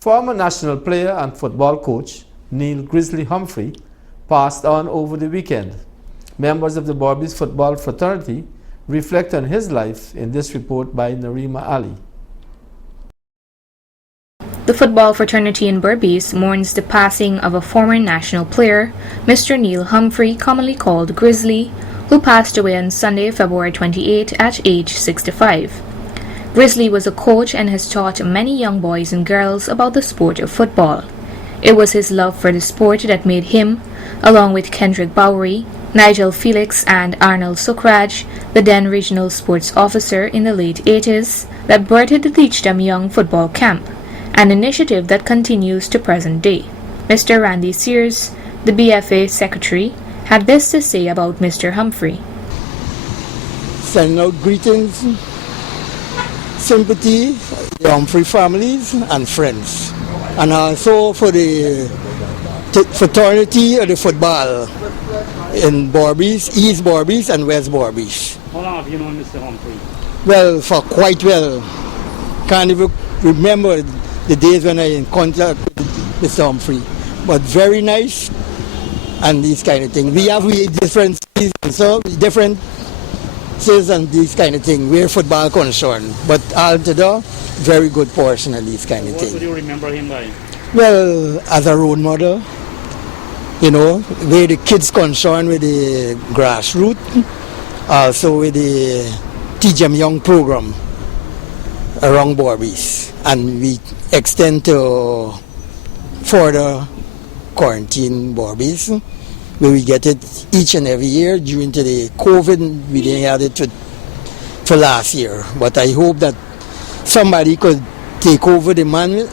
Former national player and football coach Neil Grizzly Humphrey passed on over the weekend. Members of the Berbice football fraternity reflect on his life in this report by Narima Ali. The football fraternity in Berbice mourns the passing of a former national player, Mr. Neil Humphrey, commonly called Grizzly, who passed away on Sunday, February 28 at age 65. Grizzly was a coach and has taught many young boys and girls about the sport of football. It was his love for the sport that made him, along with Kendrick Bowery, Nigel Felix and Arnold Sukraj, the then regional sports officer in the late 80s, that birthed the Teach Them Young football camp, an initiative that continues to present day. Mr. Randy Sears, the BFA secretary, had this to say about Mr. Humphrey. Sending out greetings, sympathy for the Humphrey families and friends, and also for the fraternity of the football in Berbice, East Berbice and West Berbice. How long have you known Mr. Humphrey? Well, for quite well. Can't even remember the days when I in contact with Mr. Humphrey, but very nice and these kind of things. We have different seasons, so different and these kind of things where football concerned, but altogether very good person and these kind of things. What would you remember him by? Well, as a role model, you know, where the kids concerned with the grassroots, also with the Teach Them Young program around Berbice, and we extend to further quarantine Berbice, where we get it each and every year. During the COVID, we didn't have it for last year, but I hope that somebody could take over the man.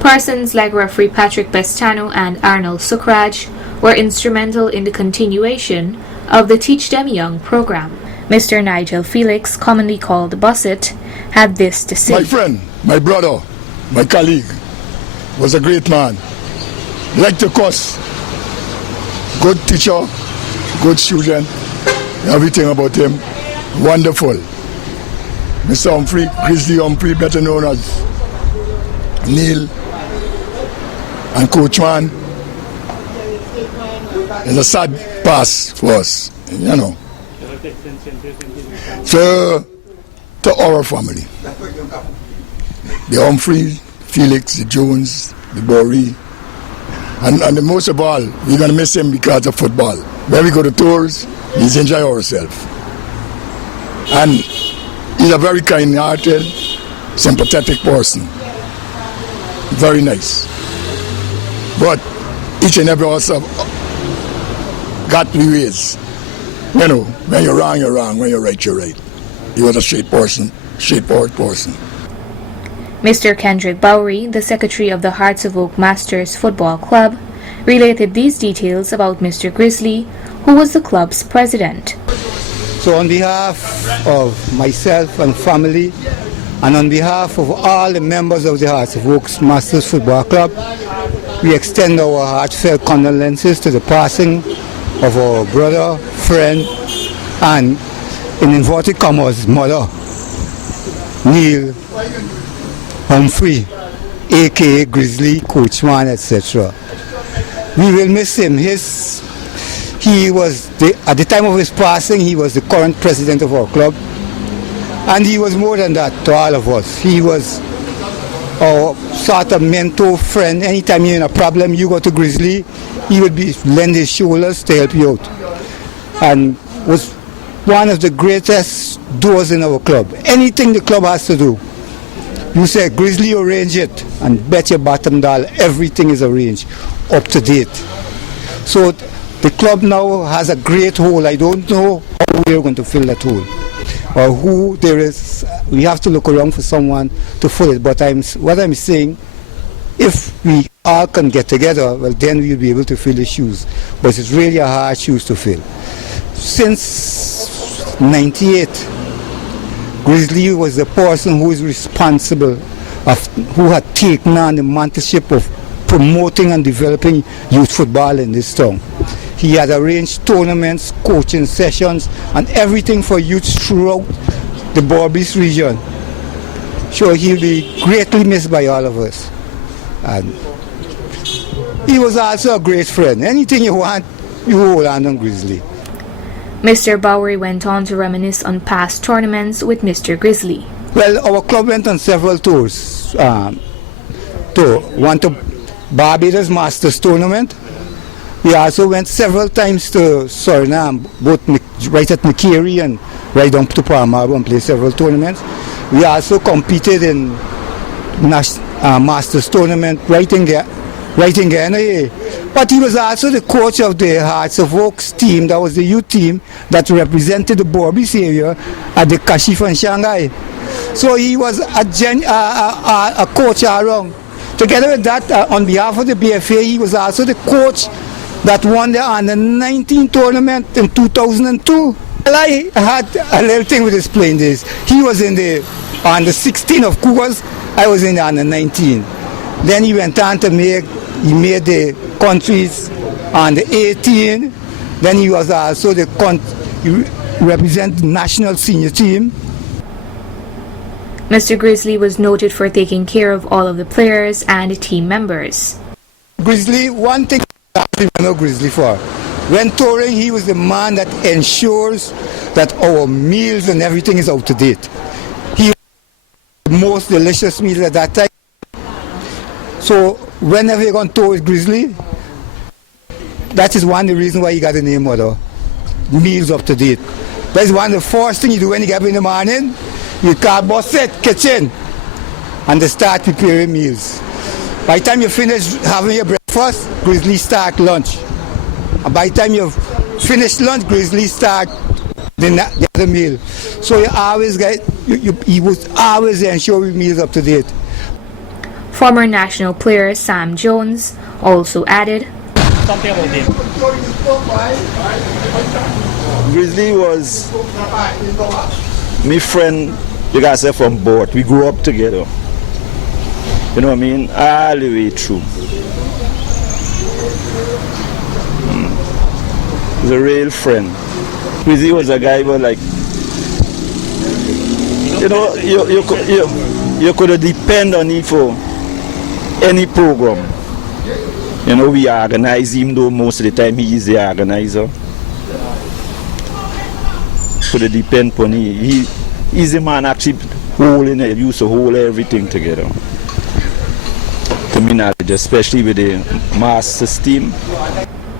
Persons like referee Patrick Bestano and Arnold Sukraj were instrumental in the continuation of the Teach Them Young program. Mr. Nigel Felix, commonly called Busset, had this to say. My friend, my brother, my colleague, was a great man. Like to cuss. Good teacher, good student, everything about him, wonderful. Mr. Humphrey, Grizzly Humphrey, better known as Neil and Coachman, is a sad pass for us, you know. So, to our family, the Humphrey, Felix, the Jones, the Bowery, and the most of all, we're going to miss him because of football. When we go to tours, we enjoy ourselves. And he's a very kind-hearted, sympathetic person. Very nice. But each and every of us have got ways. You know, when you're wrong, you're wrong. When you're right, you're right. He was a straightforward person. Mr. Kendrick Bowery, the secretary of the Hearts of Oak Masters Football Club, related these details about Mr. Grizzly, who was the club's president. So on behalf of myself and family, and on behalf of all the members of the Hearts of Oak Masters Football Club, we extend our heartfelt condolences to the passing of our brother, friend, and in inverted commas, mother, Neil Humphrey, aka Grizzly, Coachman, etc. We will miss him. He was at the time of his passing, he was the current president of our club, and he was more than that to all of us. He was our sort of mentor, friend. Anytime you're in a problem, you go to Grizzly, he would lend his shoulders to help you out, and was one of the greatest doers in our club. Anything the club has to do, you say, Grizzly, arrange it, and bet your bottom dollar everything is arranged, up to date. So the club now has a great hole. I don't know how we're going to fill that hole, or who there is. We have to look around for someone to fill it. But what I'm saying, if we all can get together, well, then we'll be able to fill the shoes. But it's really a hard shoes to fill. Since '98. Grizzly was the person who is responsible, who had taken on the mentorship of promoting and developing youth football in this town. He had arranged tournaments, coaching sessions, and everything for youths throughout the Berbice region. So he'll be greatly missed by all of us. And he was also a great friend. Anything you want, you hold on Grizzly. Mr. Bowery went on to reminisce on past tournaments with Mr. Grizzly. Well, our club went on several tours. One to Barbados Masters Tournament. We also went several times to Suriname, both right at Makeri and right down to Paramaribo, and played several tournaments. We also competed in Masters Tournament right in Guyana. But he was also the coach of the Hearts of Oaks team. That was the youth team that represented the Berbice area at the Kashif and Shanghai. So he was a coach around. Together with that, on behalf of the BFA, he was also the coach that won the under-19 tournament in 2002. Well, I had a little thing with his playing days. He was in the under-16 of course. I was in the under-19. Then he went on to made the countries under-18. Then he was also he represent the national senior team. Mr. Grizzly was noted for taking care of all of the players and team members. Grizzly, one thing I remember Grizzly for. When touring, he was the man that ensures that our meals and everything is up to date. He was the most delicious meal at that time. So whenever you're going to tour with Grizzly, that is one of the reasons why he got the name of the meals up to date. That's one of the first things you do when you get up in the morning. You cardboard set kitchen and they start preparing meals. By the time you finish having your breakfast, Grizzly start lunch. And by the time you finish lunch, Grizzly start the other meal. So you always he was always ensure meals up to date. Former national player Sam Jones also added, Something about him. Grizzly was my friend, you guys say, from birth. We grew up together. You know what I mean? All the way through. He's a real friend. Grizzly was a guy who, like, you know, you could depend on him for any program. You know, we organize him, though most of the time he is the organizer. Could depend on him. He's the man actually used to hold everything together. To me knowledge, especially with the Masters team.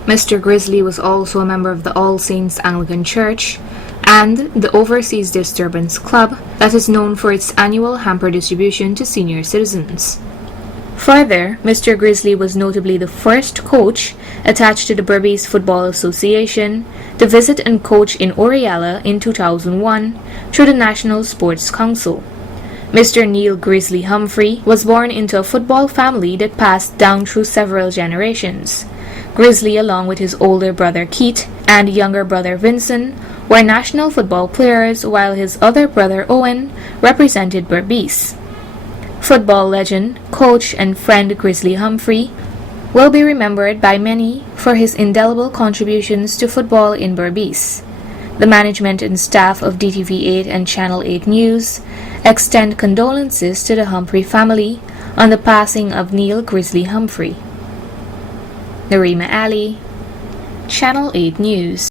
Mr. Grizzly was also a member of the All Saints Anglican Church and the Overseas Disturbance Club that is known for its annual hamper distribution to senior citizens. Further, Mr. Grizzly was notably the first coach attached to the Berbice Football Association to visit and coach in Oriala in 2001 through the National Sports Council. Mr. Neil Grizzly Humphrey was born into a football family that passed down through several generations. Grizzly, along with his older brother Keith and younger brother Vincent, were national football players, while his other brother Owen represented Berbice. Football legend, coach, and friend Grizzly Humphrey will be remembered by many for his indelible contributions to football in Berbice. The management and staff of DTV8 and Channel 8 News extend condolences to the Humphrey family on the passing of Neil Grizzly Humphrey. Narima Ali, Channel 8 News.